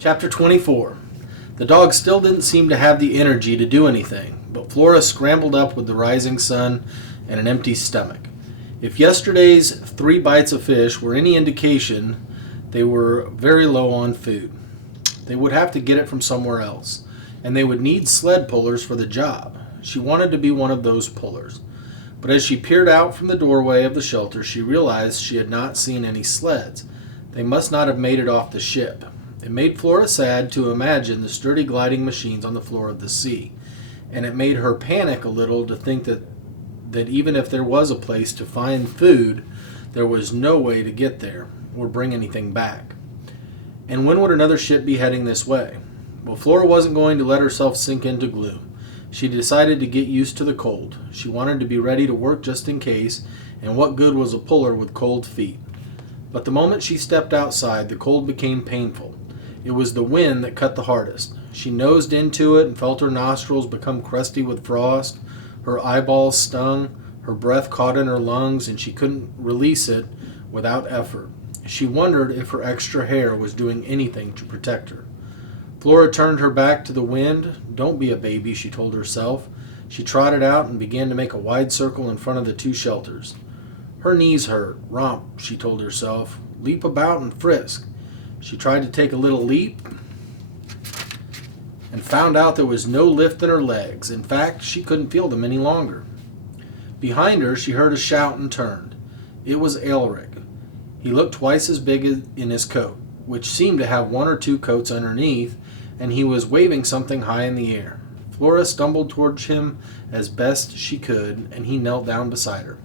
Chapter 24. The dog still didn't seem to have the energy to do anything, but Flora scrambled up with the rising sun and an empty stomach. If yesterday's 3 bites of fish were any indication, they were very low on food. They would have to get it from somewhere else, and they would need sled pullers for the job. She wanted to be one of those pullers. But as she peered out from the doorway of the shelter, she realized she had not seen any sleds. They must not have made it off the ship. It made Flora sad to imagine the sturdy gliding machines on the floor of the sea, and it made her panic a little to think that even if there was a place to find food, there was no way to get there or bring anything back. And when would another ship be heading this way? Well, Flora wasn't going to let herself sink into gloom. She decided to get used to the cold. She wanted to be ready to work just in case, and what good was a puller with cold feet? But the moment she stepped outside, the cold became painful. It was the wind that cut the hardest. She nosed into it and felt her nostrils become crusty with frost. Her eyeballs stung, her breath caught in her lungs, and she couldn't release it without effort. She wondered if her extra hair was doing anything to protect her. Flora turned her back to the wind. Don't be a baby, she told herself. She trotted out and began to make a wide circle in front of the 2 shelters. Her knees hurt. Romp, she told herself. Leap about and frisk. She tried to take a little leap and found out there was no lift in her legs. In fact, she couldn't feel them any longer. Behind her, she heard a shout and turned. It was Elric. He looked twice as big in his coat, which seemed to have 1 or 2 coats underneath, and he was waving something high in the air. Flora stumbled towards him as best she could, and he knelt down beside her.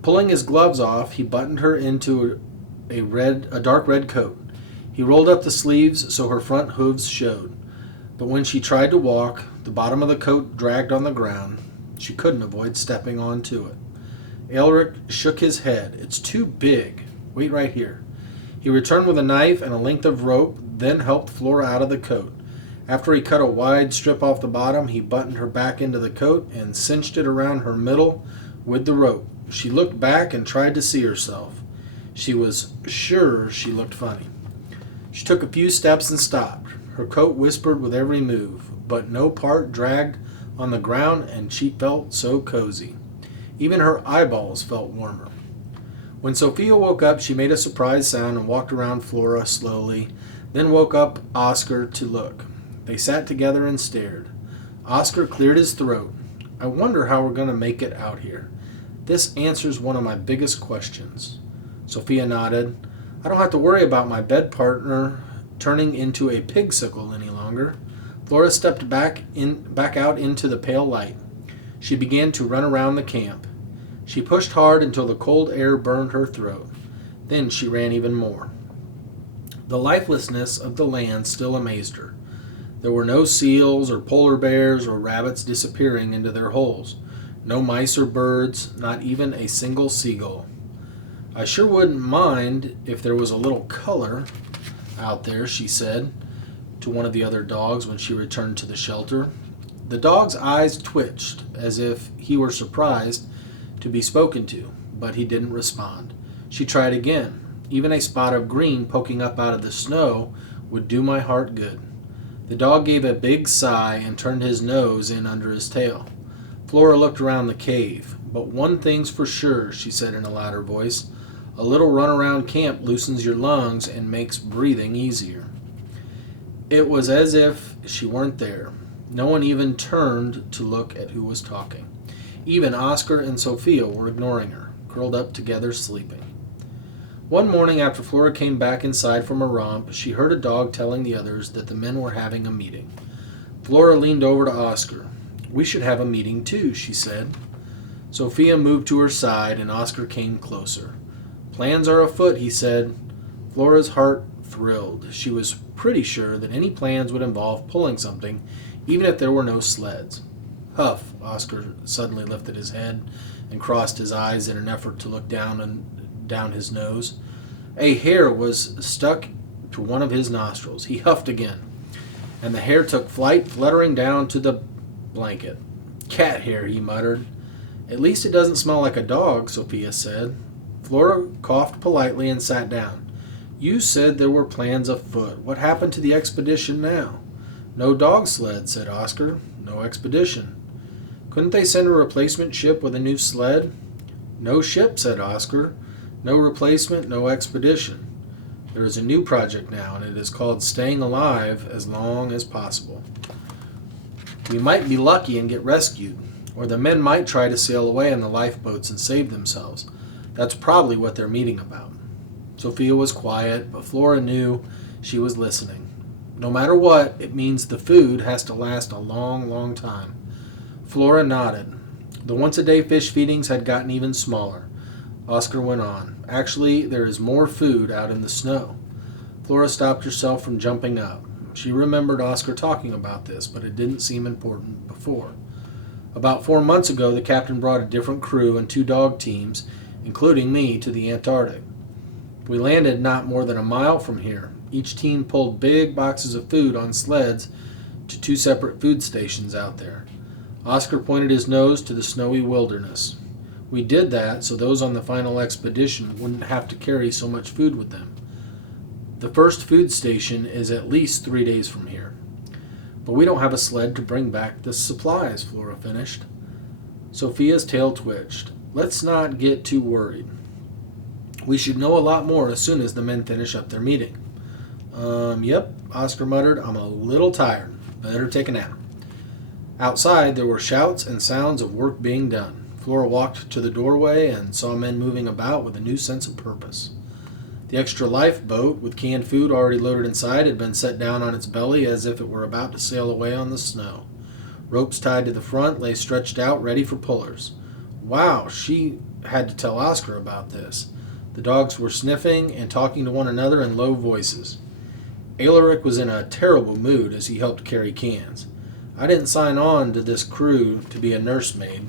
Pulling his gloves off, he buttoned her into a dark red coat. He rolled up the sleeves so her front hooves showed. But when she tried to walk, the bottom of the coat dragged on the ground. She couldn't avoid stepping onto it. Elric shook his head. It's too big. Wait right here. He returned with a knife and a length of rope, then helped Flora out of the coat. After he cut a wide strip off the bottom, he buttoned her back into the coat and cinched it around her middle with the rope. She looked back and tried to see herself. She was sure she looked funny. She took a few steps and stopped. Her coat whispered with every move, but no part dragged on the ground, and she felt so cozy. Even her eyeballs felt warmer. When Sophia woke up, she made a surprised sound and walked around Flora slowly, then woke up Oscar to look. They sat together and stared. Oscar cleared his throat. I wonder how we're going to make it out here. This answers one of my biggest questions. Sophia nodded. I don't have to worry about my bed partner turning into a pigsicle any longer. Flora stepped back out into the pale light. She began to run around the camp. She pushed hard until the cold air burned her throat. Then she ran even more. The lifelessness of the land still amazed her. There were no seals or polar bears or rabbits disappearing into their holes. No mice or birds, not even a single seagull. I sure wouldn't mind if there was a little color out there, she said to one of the other dogs when she returned to the shelter. The dog's eyes twitched as if he were surprised to be spoken to, but he didn't respond. She tried again. Even a spot of green poking up out of the snow would do my heart good. The dog gave a big sigh and turned his nose in under his tail. Flora looked around the cave. But one thing's for sure, she said in a louder voice. A little run around camp loosens your lungs and makes breathing easier. It was as if she weren't there. No one even turned to look at who was talking. Even Oscar and Sophia were ignoring her, curled up together sleeping. One morning after Flora came back inside from a romp, she heard a dog telling the others that the men were having a meeting. Flora leaned over to Oscar. We should have a meeting too, she said. Sophia moved to her side and Oscar came closer. Plans are afoot, he said. Flora's heart thrilled. She was pretty sure that any plans would involve pulling something, even if there were no sleds. Huff, Oscar suddenly lifted his head and crossed his eyes in an effort to look down his nose. A hair was stuck to one of his nostrils. He huffed again, and the hair took flight, fluttering down to the blanket. Cat hair, he muttered. At least it doesn't smell like a dog, Sophia said. Flora coughed politely and sat down. You said there were plans afoot. What happened to the expedition now? No dog sled, said Oscar. No expedition. Couldn't they send a replacement ship with a new sled? No ship, said Oscar. No replacement, no expedition. There is a new project now, and it is called Staying Alive as Long as Possible. We might be lucky and get rescued, or the men might try to sail away in the lifeboats and save themselves. That's probably what they're meeting about. Sophia was quiet, but Flora knew she was listening. No matter what, it means the food has to last a long, long time. Flora nodded. The once-a-day fish feedings had gotten even smaller. Oscar went on. Actually, there is more food out in the snow. Flora stopped herself from jumping up. She remembered Oscar talking about this, but it didn't seem important before. About 4 months ago, the captain brought a different crew and 2 dog teams, including me, to the Antarctic. We landed not more than a mile from here. Each team pulled big boxes of food on sleds to 2 separate food stations out there. Oscar pointed his nose to the snowy wilderness. We did that so those on the final expedition wouldn't have to carry so much food with them. The first food station is at least 3 days from here. But we don't have a sled to bring back the supplies, Flora finished. Sophia's tail twitched. Let's not get too worried. We should know a lot more as soon as the men finish up their meeting. Yep, Oscar muttered. I'm a little tired. Better take a nap. Outside, there were shouts and sounds of work being done. Flora walked to the doorway and saw men moving about with a new sense of purpose. The extra lifeboat, with canned food already loaded inside, had been set down on its belly as if it were about to sail away on the snow. Ropes tied to the front lay stretched out, ready for pullers. Wow, she had to tell Oscar about this. The dogs were sniffing and talking to one another in low voices. Alaric was in a terrible mood as he helped carry cans. I didn't sign on to this crew to be a nursemaid.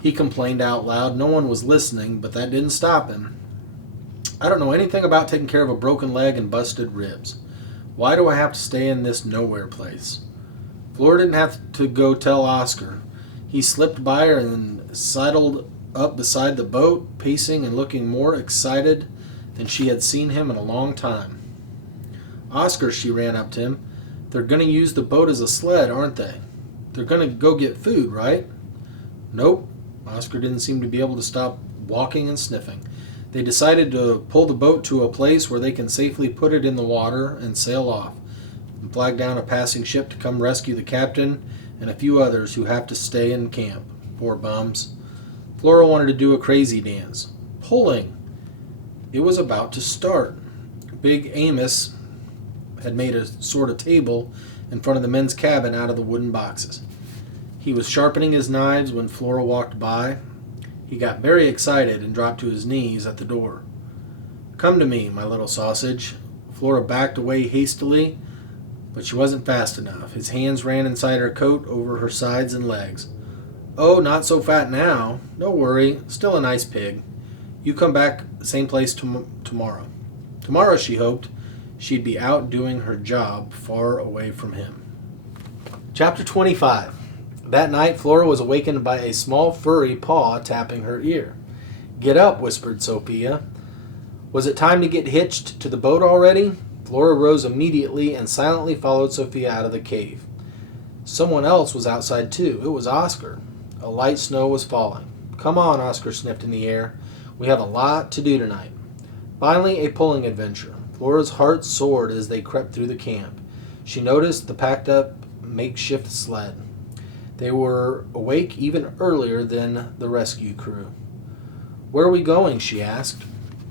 He complained out loud. No one was listening, but that didn't stop him. I don't know anything about taking care of a broken leg and busted ribs. Why do I have to stay in this nowhere place? Flora didn't have to go tell Oscar. He slipped by her and sidled up beside the boat, pacing and looking more excited than she had seen him in a long time. Oscar, she ran up to him. They're going to use the boat as a sled, aren't they? They're going to go get food, right? Nope. Oscar didn't seem to be able to stop walking and sniffing. They decided to pull the boat to a place where they can safely put it in the water and sail off, and flag down a passing ship to come rescue the captain and a few others who have to stay in camp. Poor bums. Flora wanted to do a crazy dance. Pulling. It was about to start. Big Amos had made a sort of table in front of the men's cabin out of the wooden boxes. He was sharpening his knives when Flora walked by. He got very excited and dropped to his knees at the door. Come to me, my little sausage. Flora backed away hastily, but she wasn't fast enough. His hands ran inside her coat over her sides and legs. Oh, not so fat now. No worry, still a nice pig. You come back same place tomorrow. Tomorrow, she hoped, she'd be out doing her job far away from him. Chapter 25. That night, Flora was awakened by a small furry paw tapping her ear. Get up, whispered Sophia. Was it time to get hitched to the boat already? Flora rose immediately and silently followed Sophia out of the cave. Someone else was outside too. It was Oscar. A light snow was falling. Come on, Oscar sniffed in the air. We have a lot to do tonight. Finally, a pulling adventure. Flora's heart soared as they crept through the camp. She noticed the packed-up makeshift sled. They were awake even earlier than the rescue crew. Where are we going? She asked.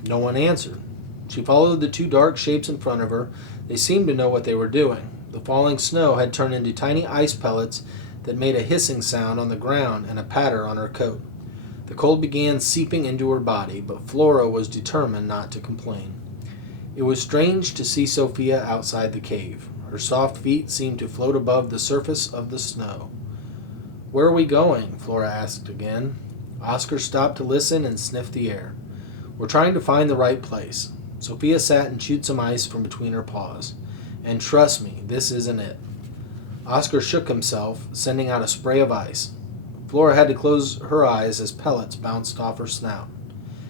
No one answered. She followed the 2 dark shapes in front of her. They seemed to know what they were doing. The falling snow had turned into tiny ice pellets that made a hissing sound on the ground and a patter on her coat. The cold began seeping into her body, but Flora was determined not to complain. It was strange to see Sophia outside the cave. Her soft feet seemed to float above the surface of the snow. Where are we going? Flora asked again. Oscar stopped to listen and sniff the air. We're trying to find the right place. Sophia sat and chewed some ice from between her paws. And trust me, this isn't it. Oscar shook himself, sending out a spray of ice. Flora had to close her eyes as pellets bounced off her snout.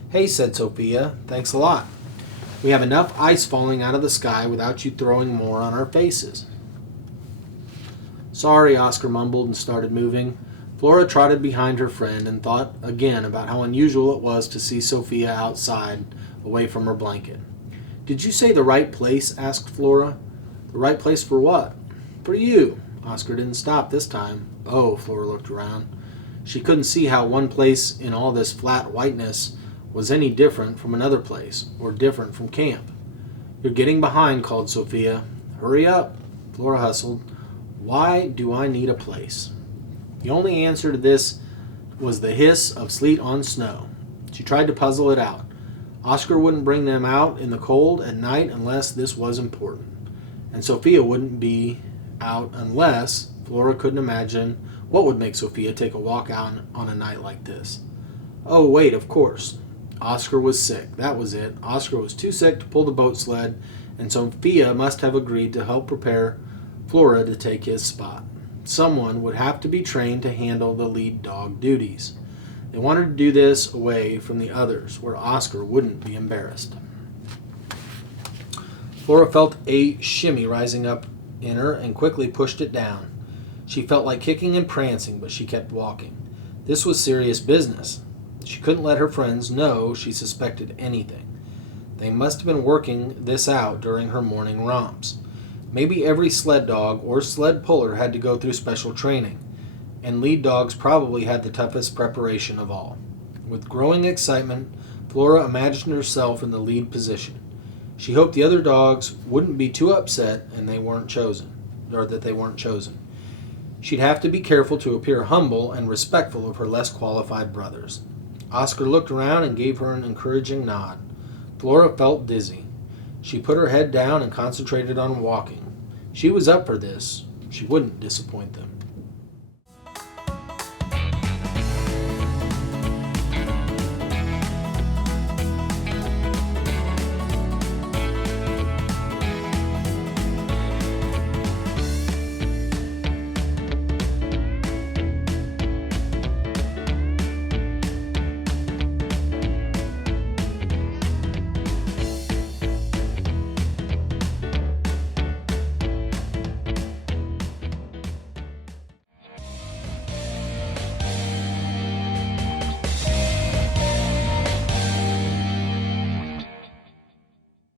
Hey, said Sophia. Thanks a lot. We have enough ice falling out of the sky without you throwing more on our faces." "Sorry," Oscar mumbled and started moving. Flora trotted behind her friend and thought again about how unusual it was to see Sophia outside, away from her blanket. "Did you say the right place?" asked Flora. "The right place for what?" "For you." Oscar didn't stop this time. "Oh," Flora looked around. She couldn't see how one place in all this flat whiteness was any different from another place, or different from camp. "You're getting behind," called Sophia. "Hurry up," Flora hustled. "Why do I need a place?" The only answer to this was the hiss of sleet on snow. She tried to puzzle it out. Oscar wouldn't bring them out in the cold at night unless this was important. And Sophia wouldn't be out unless Flora couldn't imagine what would make Sophia take a walk out on a night like this. Oh, wait, of course. Oscar was sick. That was it. Oscar was too sick to pull the boat sled, and Sophia must have agreed to help prepare Flora to take his spot. Someone would have to be trained to handle the lead dog duties. They wanted to do this away from the others, where Oscar wouldn't be embarrassed. Flora felt a shimmy rising up in her and quickly pushed it down. She felt like kicking and prancing, but she kept walking. This was serious business. She couldn't let her friends know she suspected anything. They must have been working this out during her morning romps. Maybe every sled dog or sled puller had to go through special training, and lead dogs probably had the toughest preparation of all. With growing excitement, Flora imagined herself in the lead position. She hoped the other dogs wouldn't be too upset and they weren't chosen. She'd have to be careful to appear humble and respectful of her less qualified brothers. Oscar looked around and gave her an encouraging nod. Flora felt dizzy. She put her head down and concentrated on walking. She was up for this. She wouldn't disappoint them.